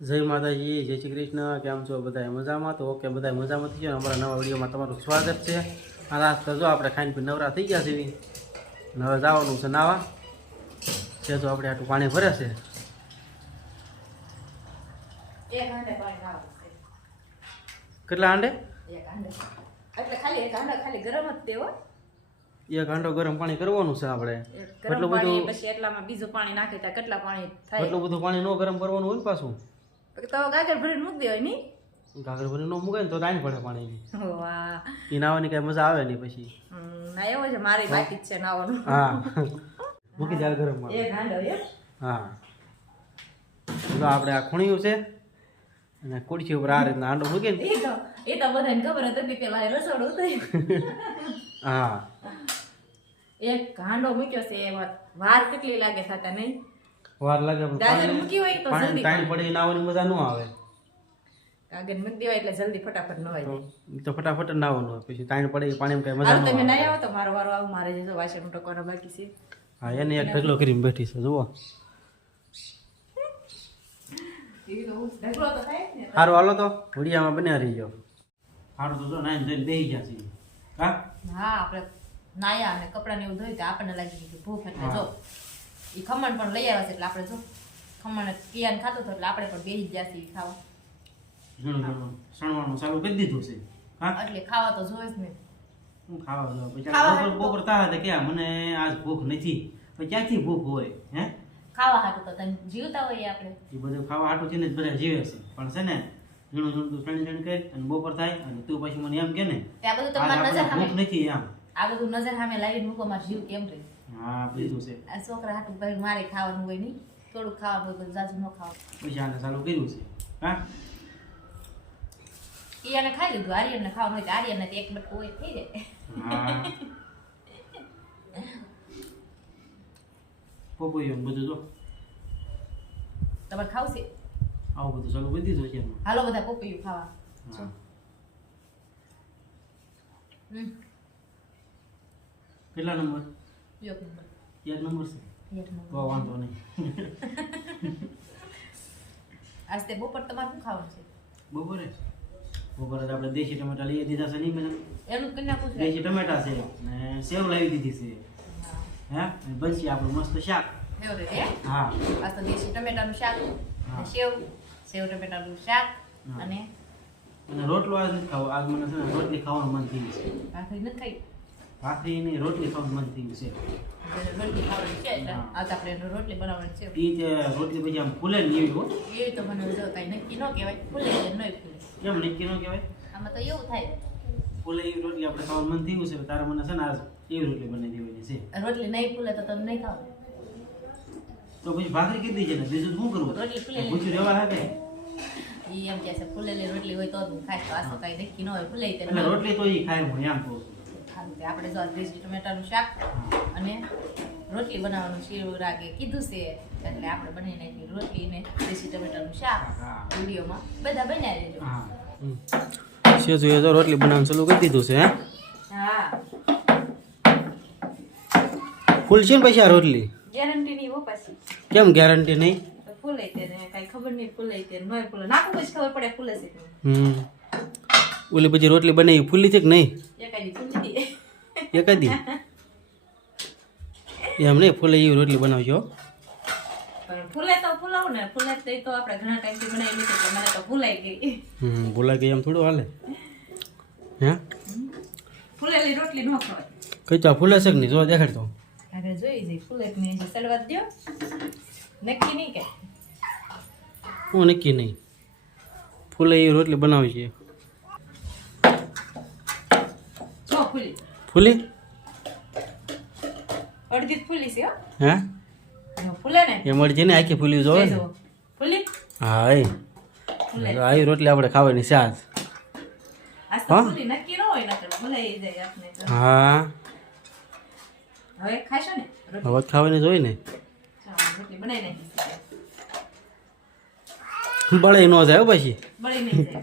જય માતાજી, જય શ્રી કૃષ્ણ. કેમ છો બધા? મજામાં? તો ઓકે, બધા મજામાં થઈ ગયા. અમારા નવા વિડીયોમાં તમારું સ્વાગત છે. આ રાત તો જો આપણે ખાઈને પીને નવરા થઈ ગયા છીએ. હવે જવાનું છે નાવા. છે તો આપણે આટલું પાણી ભરે છે. કેટલા હાંડે? એક હાંડો ગરમ પાણી કરવાનું છે આપણે. એટલું બધું પછી એટલામાં બીજું પાણી નાખી ત્યાં કેટલા પાણી થાય? એટલું બધું પાણી નો ગરમ કરવાનું હોય ને પાછું. તો ગાગર ભરીને મૂકી દેવાય નહીં. ગાગર ભરીને નો મૂકે ને તો તાણ પડે પાણીની. વાહ, એ નાવાની કઈ મજા આવે નહીં પછી. ના એવો છે, મારી બાકી જ છે નાવાનું. હા, મૂકી દે ગરમ પાણી. એક હાંડો હા, જો આપણે આ ખૂણ્યું છે અને કુડછી ઉપર આ રીતના હાંડો મૂકે ને એ તો બધાને ખબર હતી કે પેલા રસોડું થયું. હા, એક હાંડો મૂક્યો છે, એમાં વાર કેટલી લાગે થતા નહીં? વાર લાગે ગાજર મૂકી હોય તો પાણી જલ્દી ટાઈમ પડે નાવાની મજા ન આવે. ગાજર મૂકી દેવાય એટલે જલ્દી ફટાફટ નવાઈ જાય. તો ફટાફટ નાવાનું હોય, પછી ટાઈમ પડે પાણીમાં કઈ મજા હારું ન તમે આવે. નહીં આવો તો મારો વારો આવું, મારે જો વાસણ ટોકવાનો બાકી છે. હા, એને એક ઢગલો કરીને બેઠી છે જુઓ. ઢગલો તો થાય જ ને. સારું, હાલો તો ઘડિયામાં બન્યા રહી જાઓ. સારું તો જો નાઈને જોઈને બેસી ગયા છીએ. હા, હા, આપણે નાયા અને કપડાને એવું ધોઈ તો આપણને લાગી ગયું ભૂખ, એટલે જો એ ખમણ પણ લઈ આવ્યા છે, એટલે આપણે જો ખમણ કિયાન ખાતું હતું એટલે આપણે પણ બેસી ગયા છીએ ખાવા. ઘણું ઘણું સણવાનું ચાલુ કરી દીધું છે. હા, એટલે ખાવા તો જોઈએ જ ને. હું ખાવા જાઉં પછી ખાવા બપોર તારા કે મને આજ ભૂખ નથી, પછી ક્યાંથી ભૂખ હોય? હે, ખાવા હાટું તો તને જીવતા હોઈએ આપણે. એ બધું ખાવા હાટું થઈને જ બધા જીવે છે. પણ છે ને ઝીણું ઝીણું તું ત્રણ કરી અને બપોર થાય અને તું પછી મને એમ કે ને ત્યાં બધું આજ તમારી નજર આપણને ભૂખ સામે, નથી એમ. આ બધું નજર સામે લાવીને મૂકો, મારો જીવ કેમ રહે? હા, બીજું છે. આ છોકરા હાટું ભાઈ મારે ખાવાનું હોય નહીં, થોડું ખાવાનું હોય, બધું જાજુ ન ખાવાનું. પછી આને ચાલુ કર્યું છે. હા, કિયાને ખાઈ લીધું, આર્યનને ખાવાનું હોય તો આર્યનને તો એક બટકું હોય થઈ જાય. હા, પોપૈયું બધું જો તમારે ખાવું છે? આવું બધું ચાલુ કરી દીધું છે એમાં. હાલો બધા પપૈયું ખાવા. હા. કેટલા નંબર? એક નંબર. એક નંબર છે. એક નંબર. તો વાંધો નહીં. આજ તે બપોર તમારે શું ખાવાનું છે? બપોરે તો આપણે દેશી ટમેટા લઈ દીધા છે નહીં બધા. એનું કન્યા પૂછે. દેશી ટમેટા છે ને સેવ લાવી દીધી છે. હે, અને બનશે આપણું મસ્ત શાક. ફેવરેટ હે? હા, આજ તો દેશી ટમેટાનું શાક, હા. સેવ ટમેટાનું શાક હા. અને અને રોટલો આજ નથી ખાવો. આજ મને છે ને રોટલી ખાવાનું મન થયું છે. ભાખરી નથી ખાઈ. ભાખરી નહીં, રોટલી ખાવાનું મન થયું છે. જેને રોટલી ખાવાની છે એટલે હા. આજ આપણે એને રોટલી બનાવવાની છે. ઈ તે રોટલી પછી આમ ફૂલે ને એવી હો. એવી તો મને જો કાંઈ નક્કી ન કહેવાય, ફૂલે કે નહીં ફૂલે. એમ નક્કી ન કહેવાય. આમાં તો એવું થાય, ફૂલે એવી રોટલી આપણે ખાવાનું મન થયું છે. તારે મને છે ને આજ એવી રોટલી બનાવી દેવાની છે. રોટલી નહીં ફૂલે તો તમે નહીં ખાવ. તો પછી ભાખરી કીધી છે ને બીજું શું કરવું? રોટલી ફૂલે પૂછ્યું રહેવા લાગે. ઈ એમ કહે છે ફૂલેલી રોટલી હોય તો જ હું ખાઈશ, તો આજ તો કાંઈ નક્કી ન હોય, ફૂલે તે એટલે રોટલી તો ઈ ખાય હું એમ કહું છું. ખાલી તે આપણે જો દેશી ટમેટાનું શાક અને રોટલી બનાવવાનું શીરો કે કીધું છે, એટલે આપણે બનાવી નાખી રોટલી ને દેશી ટમેટાનું શાક. હા. વિડીયોમાં બધા બનાવી દેજો. હા, સેજુએ તો રોટલી બનાવવાનું ચાલુ કરી દીધું છે. હે, હા, ફૂલ છે ને પછી આ રોટલી? ગેરંટી નહીં હો પાછી. કેમ ગેરંટી નહીં? તો ફૂલે તે ને કાંઈ ખબર નહીં ફૂલે તે નહીં ફૂલે, નાખું પછી ખબર પડે ફૂલે છે કે ઓલી પછી રોટલી બનાવી ફૂલી છે કે નહીં? એકાદી ફૂલી દે. એકાદી એમ નહીં, ફૂલે એવી રોટલી બનાવજો. પણ ફૂલે તો ફૂલાવું ને, ફૂલે તો ઈ તો આપણે ઘણા ટાઈમથી બનાવી લીધી એટલે મને તો ફૂલાઈ ગઈ. ભૂલા ગઈ એમ થોડું હાલે. હે, ફૂલેલી રોટલી ન ખવાય. કઈ તો ફૂલે છે કે નહીં? જો દેખાડ તો. અરે જોઈ જઈ ફૂલે કે નહીં સડવા દો, નક્કી નહીં કે હું નક્કી નહીં. ફૂલે એવી રોટલી બનાવી છે. જો ફૂલી ફૂલી? અડધી જ ફૂલી છે હો. હે, જો ફૂલે ને એ મળી છે ને આખી ફૂલી જોવે ને. જો ફૂલી હા, એ ફૂલે આવી રોટલી આપણે ખાવાની છે આજ. આજ તો ફૂલી નક્કી ન હોય, નકર ફૂલાઈ જાય આપને તો. હા, હવે ખાશો ને રોટલી? હવે ખાવાની જોઈ ને. ચાલો, રોટલી બનાવી નાખી. બળે ન જાય હો પછી. બળી નહીં જાય.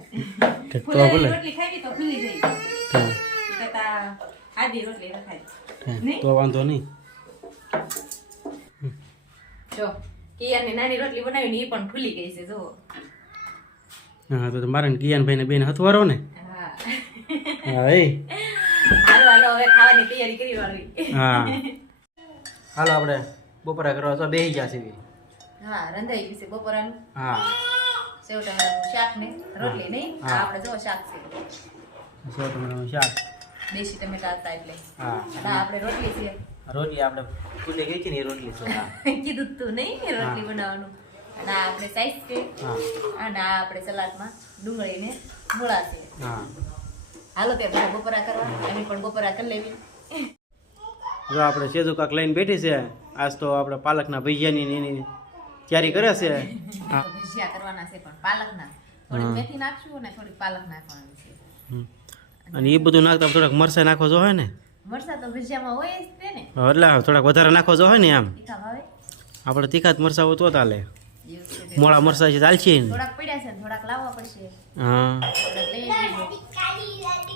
ઠીક તો ફૂલેલી ભલે. રોટલી ખાઈ તો ફૂલી જાય. ઠીક. ઈ કરતા આડી રોટલી રખાય. ઠીક, તો વાંધો નહીં. જો કિયાની નાની રોટલી બનાવી ને એ પણ ફૂલી ગઈ છે જો. હા તો મારે કિયાનભાઈ ને બેન હથવારો ને હા હા એ હાલો હાલો હવે ખાવાની તૈયારી કરી વાળવી હા હાલો આપણે બપોરા કરવા તો બેસી ગયા છે હા રંધાઈ ગયું છે બપોરાનું હા સેવ ટમેટાનું શાક ને રોટલી નહીં હા. આપણે જો શાક છે સો ટમેટાનું શાક દેશી ટમેટા હતા એટલે હા હા આપણે રોટલી છે રોટલી આપણે ફૂલે ગઈ છે ને એ રોટલી છે હા કીધું તું નહીં કે રોટલી બનાવવાનું અને આ આપણે સાઈઝ છે હા અને આ આપણે સલાડમાં ડુંગળી ને મૂળા છે હા હાલો ત્યાં બધા બપોરા કરવા અમે પણ બપોરા કરી લેવી જો આપણે સેજુ કાક લઈને બેઠી છે આજ તો આપણે પાલકના ભજીયાની ને એની તૈયારી કરે છે હા તો ભજીયા કરવાના છે પણ પાલકના થોડી મેથી નાખશું અને થોડી પાલક નાખવાની છે હમ. અને એ બધું નાખતા થોડાક મરચાં નાખવા જો હોય ને મરચાં તો ભજીયામાં હોય જ તે ને એટલે થોડાક વધારે નાખવા જો હોય ને આમ તીખા ભાવે આપણે તીખાત મરચાં હોય તો ચાલે એવું છે તે. મોળા મરચાં છે ચાલશે ને થોડાક પડ્યા છે ને થોડાક લાવવા પડશે હા થોડાક લઈ આવજો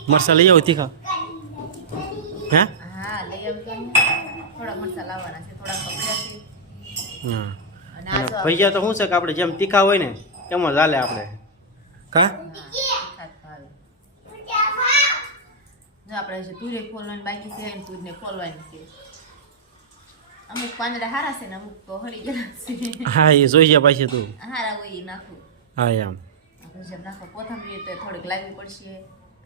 મરચાં લઈ આવો તીખા હે હા લઈ આવજો ને. થોડાક મરચાં લાવવાના છે થોડાક પડ્યા છે હા અને અને આ જો ભજીયા તો શું છે કે આપણે જેમ તીખા હોય ને તેમ જ ચાલે આપણે કા તીખા જ ભાવે. જો આપણે હજી તુરે ફોલવાની બાકી છે અને તુરને ફોલવાની છે અમુક પાંદડા હારા છે ને અમુક તો હળી ગયા છે હા એ જોઈ જાય પાછી તું હારા હોય એ નાખું હા એમ ભજીયા નાખો કોથમરી તો થોડીક લાવવી પડશે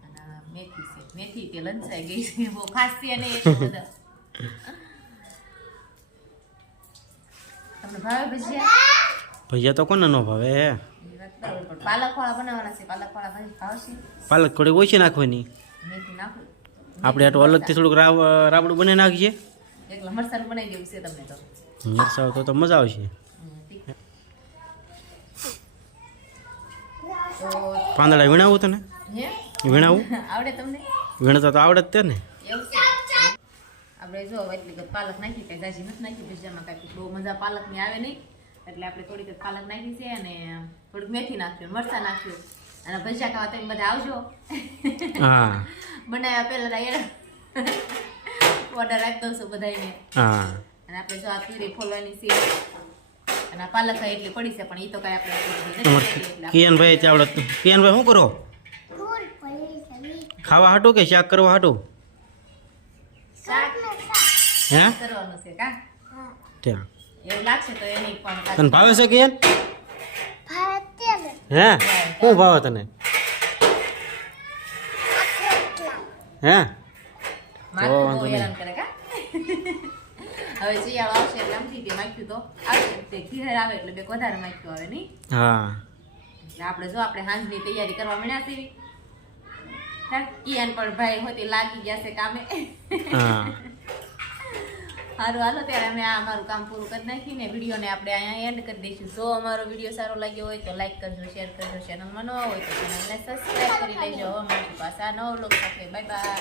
અને આ મેથી છે મેથી તે લંચાઈ ગઈ છે બહુ ખાસ છે નહીં એટલું બધા તમને ભાવે ભજીયા ભજીયા તો કોને ન ભાવે એ વાત બરાબર પણ પાલકવાળા બનાવવાના છે પાલકવાળા ભાવશે પાલક થોડી ઓછી નાખવાની મેથી નાખું આપણે આટલું અલગથી થોડુંક રાબડું બનાવી નાખીએ એકલા મરચાંનું બનાવી દેવું છે તમને તો મરચાં તો મજા આવશે તીખું. તો પાંદડા વીણાવું તને હે વીણાવું આવડે તમને વીણતા તો આવડે જ તે ને એવું છે આપણે જો એટલી બધી પાલક નાખી કઈ જાજી નથી નાખી ભજીયામાં કાંઈ બહુ મજા પાલકની આવે નહીં એટલે આપણે થોડીક જ પાલક નાખી છે અને થોડીક મેથી નાખ્યું મરચાં નાખ્યું અને ભજીયા ખાવા તમે બધા આવજો હા બનાવ્યા પહેલા ઓર્ડર આપી દઉં છું બધાને હા અને આપણે જો આ તુરી ફોલવાની છે અને આ પાલક એટલી પડી છે પણ એ તો કાંઈ આપણે તમારે કિયાનભાઈ ત્યાં આવડે કિયાનભાઈ શું કરો ખાવા હાટું કે શાક કરવા હાટું શાક હે કરવાનું છે કા ત્યાં એવું લાગશે તો એની પણ તને ભાવે છે કિયાન હે શું ભાવે તને હે માથું બહુ વાંધો હેરાન કરે કા હવે શિયાળો આવશે એટલે આમથી તે માખ્યું તો આવશે તે ઘેર આવે એટલે બે વધારે માખ્યું આવે નહીં હા એટલે આપણે જો આપણે હાંજની તૈયારી કરવા મળ્યા છીએ કિયાન પણ ભાઈ હોતી લાગી ગયા છે કામે હા સારું હાલો ત્યારે અમે આ અમારું કામ પૂરું કરી નાખીને વિડીયોને આપણે અહીંયા એન્ડ કરી દઈશું જો અમારો વિડીયો સારો લાગ્યો હોય તો લાઈક કરજો શેર કરજો ચેનલમાં નવા હોય તો ચેનલને સબસ્ક્રાઈબ કરી લેજો અમારી પાસે આ નવો લોક સાથે બાય બાય